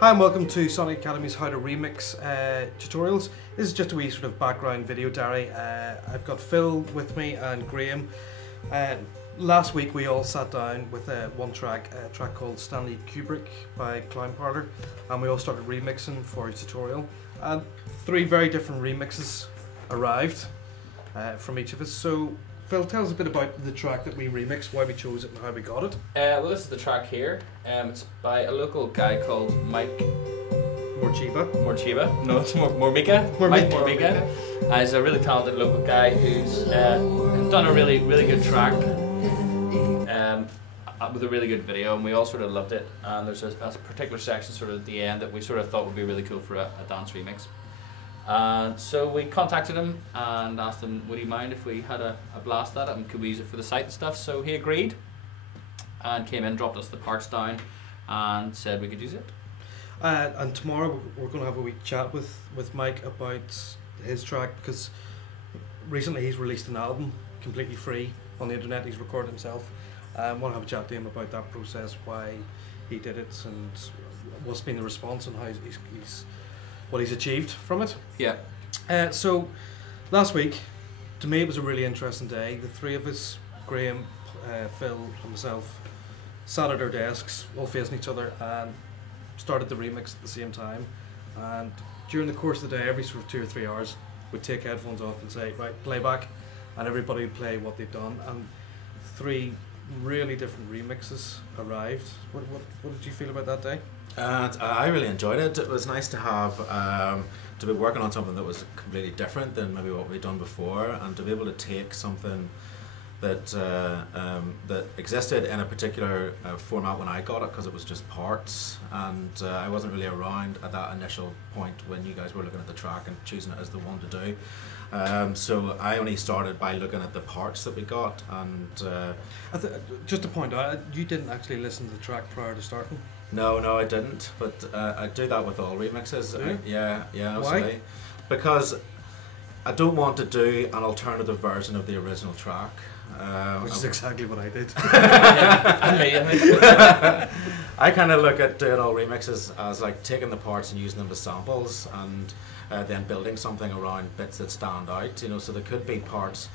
Hi and welcome to Sonic Academy's How to Remix tutorials. This is just a wee sort of background video diary. I've got Phil with me and Graham. Last week we all sat down with one track, a track called Stanley Kubrick by Clown Parlour, and we all started remixing for a tutorial. And 3 very different remixes arrived from each of us. So Phil, tell us a bit about the track that we remixed, why we chose it and how we got it. Well, this is the track here. It's by a local guy called Mike Morchiba. No, it's Mormika. Mike Mormika. He's a really talented local guy who's done a really good track with a really good video, and we all sort of loved it. And there's a particular section sort of at the end that we sort of thought would be really cool for a dance remix. And so we contacted him and asked him, would he mind if we had a blast at it and could we use it for the site and stuff. So he agreed and came in, dropped us the parts down and said we could use it. And tomorrow we're going to have a wee chat with Mike about his track, because recently he's released an album completely free on the internet. He's recorded himself. I want to have a chat to him about that process, why he did it and what's been the response and how what he's achieved from it. Yeah. So last week, to me it was a really interesting day. The 3 of us, Graham, Phil and myself, sat at our desks all facing each other and started the remix at the same time. And during the course of the day, every sort of 2 or 3 hours, we'd take headphones off and say, right, play back, and everybody would play what they'd done. And 3 really different remixes arrived. What did you feel about that day? I really enjoyed it. It was nice to have to be working on something that was completely different than maybe what we'd done before, and to be able to take something that that existed in a particular format when I got it, because it was just parts, and I wasn't really around at that initial point when you guys were looking at the track and choosing it as the one to do. So I only started by looking at the parts that we got, and just to point out, you didn't actually listen to the track prior to starting. No, I didn't. But I do that with all remixes. Yeah, absolutely. Why? Because I don't want to do an alternative version of the original track. Which is exactly what I did. I kind of look at doing all remixes as like taking the parts and using them as samples, and then building something around bits that stand out. You know, so there could be parts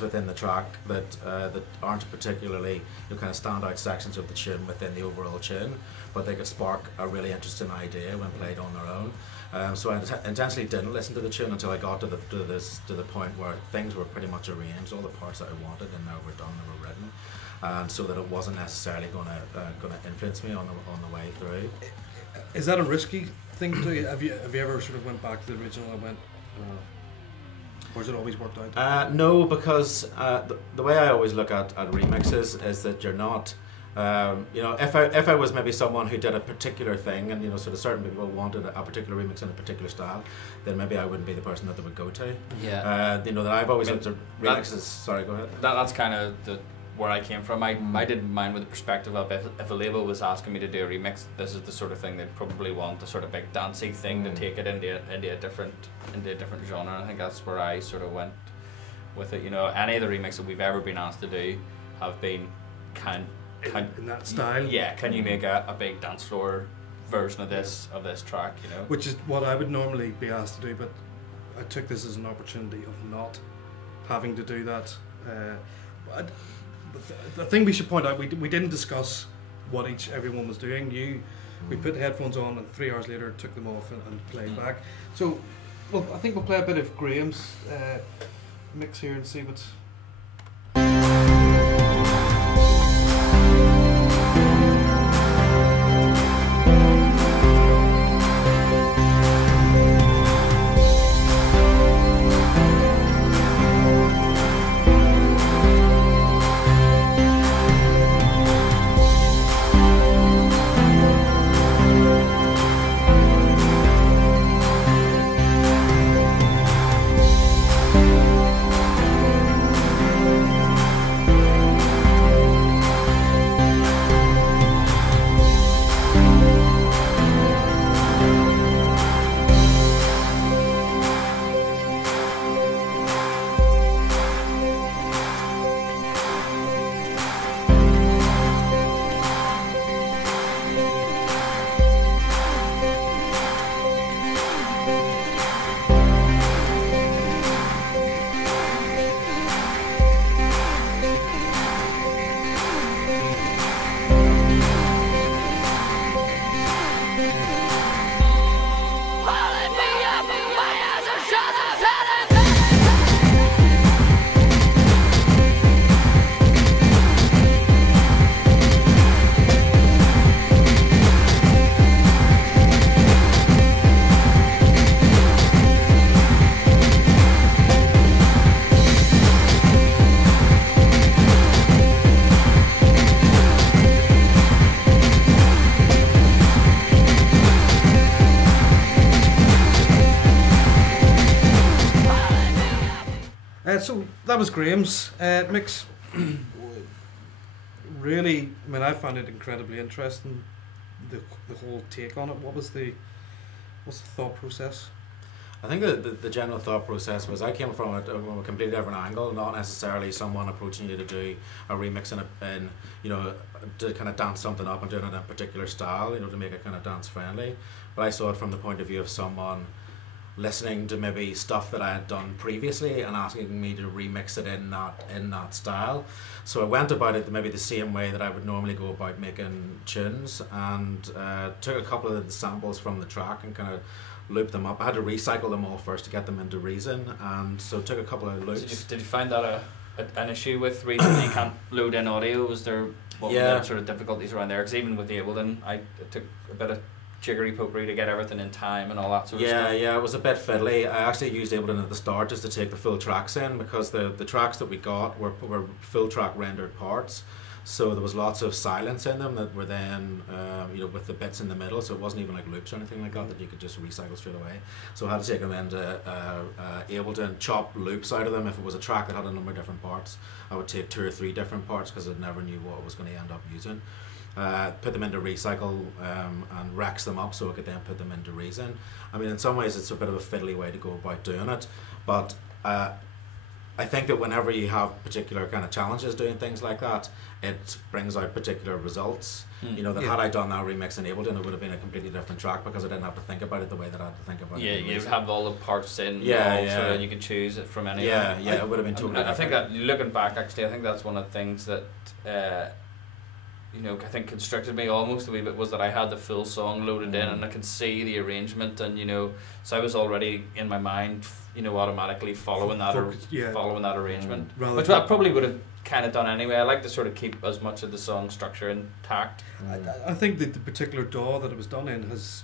within the track that that aren't particularly kind of standout sections of the tune within the overall tune, but they could spark a really interesting idea when played on their own. So I intentionally didn't listen to the tune until I got to the point where things were pretty much arranged, all the parts that I wanted, and now were done, they were written, and so that it wasn't necessarily going to influence me on the way through. Is that a risky thing to do? Have you ever sort of went back to the original and went, or has it always worked out? No, because the way I always look at remixes is that you're not. You know, if I was maybe someone who did a particular thing, and you know, sort of certain people wanted a particular remix in a particular style, then maybe I wouldn't be the person that they would go to. Yeah. You know, that I've always looked at remixes. Sorry, go ahead. That's kind of where I came from. I didn't mind with the perspective of if a label was asking me to do a remix, this is the sort of thing they'd probably want, a sort of big dancey thing to take it into a different genre. And I think that's where I sort of went with it. You know, any of the remixes that we've ever been asked to do have been in that style. Yeah, can you make a big dance floor version of this track, you know? Which is what I would normally be asked to do, but I took this as an opportunity of not having to do that. The thing we should point out, we didn't discuss what everyone was doing. We put the headphones on and 3 hours later took them off and played back. So, well, I think we'll play a bit of Graham's mix here and see what's. that was Graham's mix. Really, I mean, I found it incredibly interesting. The whole take on it. What's the thought process? I think the general thought process was I came from it from a completely different angle, not necessarily someone approaching you to do a remix in you know, to kind of dance something up and do it in a particular style, you know, to make it kind of dance friendly. But I saw it from the point of view of someone listening to maybe stuff that I had done previously and asking me to remix it in that style. So I went about it maybe the same way that I would normally go about making tunes, and took a couple of the samples from the track and kind of looped them up. I had to recycle them all first to get them into Reason, and so took a couple of loops. Did you find that an issue with Reason that you can't load in audio? Was there what were the sort of difficulties around there? Because even with the Ableton, it took a bit of jiggery pokery to get everything in time and all that sort of stuff. Yeah, it was a bit fiddly. I actually used Ableton at the start just to take the full tracks in, because the tracks that we got were full track rendered parts. So there was lots of silence in them that were then, you know, with the bits in the middle, so it wasn't even like loops or anything like that you could just recycle straight away. So I had to take them into Ableton, chop loops out of them. If it was a track that had a number of different parts, I would take 2 or 3 different parts because I never knew what I was going to end up using. Put them into Recycle and Rex them up so I could then put them into Reason. I mean, in some ways it's a bit of a fiddly way to go about doing it, but I think that whenever you have particular kind of challenges doing things like that, it brings out particular results. You know, that had I done that remix in Ableton, it would have been a completely different track because I didn't have to think about it the way that I had to think about it. Yeah, you have all the parts in, and you can choose it from any. Yeah, it would have been totally different. I think that, looking back, actually, I think that's one of the things that, you know, I think constricted me almost a wee bit, was that I had the full song loaded in and I can see the arrangement, and you know, so I was already in my mind, you know, automatically following that arrangement, which I probably would have kind of done anyway. I like to sort of keep as much of the song structure intact. I think that the particular DAW that it was done in has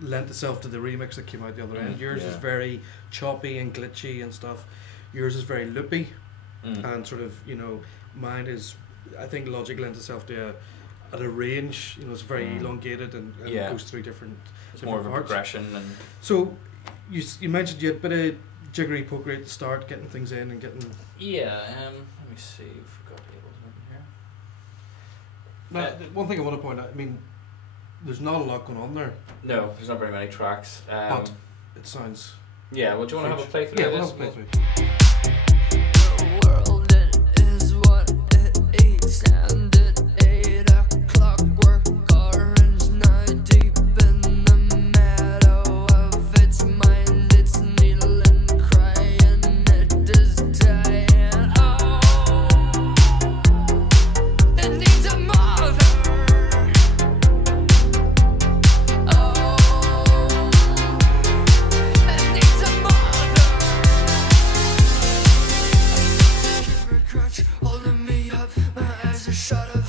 lent itself to the remix that came out the other end. Yours is very choppy and glitchy and stuff. Yours is very loopy and sort of, you know, mine is, I think Logic lends itself to a range, you know, it's very elongated and goes through different more of a parts. progression. And so you mentioned you had a bit of jiggery pokery at the start, getting things in and getting... Yeah, let me see if we've got Ableton open here. Now, one thing I want to point out, I mean, there's not a lot going on there. No, there's not very many tracks. But it sounds... Yeah, well, do you want to have a playthrough? Yeah, of we'll this? have a playthrough. The world is what it eats, and at 8 o'clock work orange now deep in the meadow of its mind. It's kneeling, crying, it is dying. Oh, it needs a mother. Oh, it needs a mother. Keep her crutch holding me up, my eyes are shut up.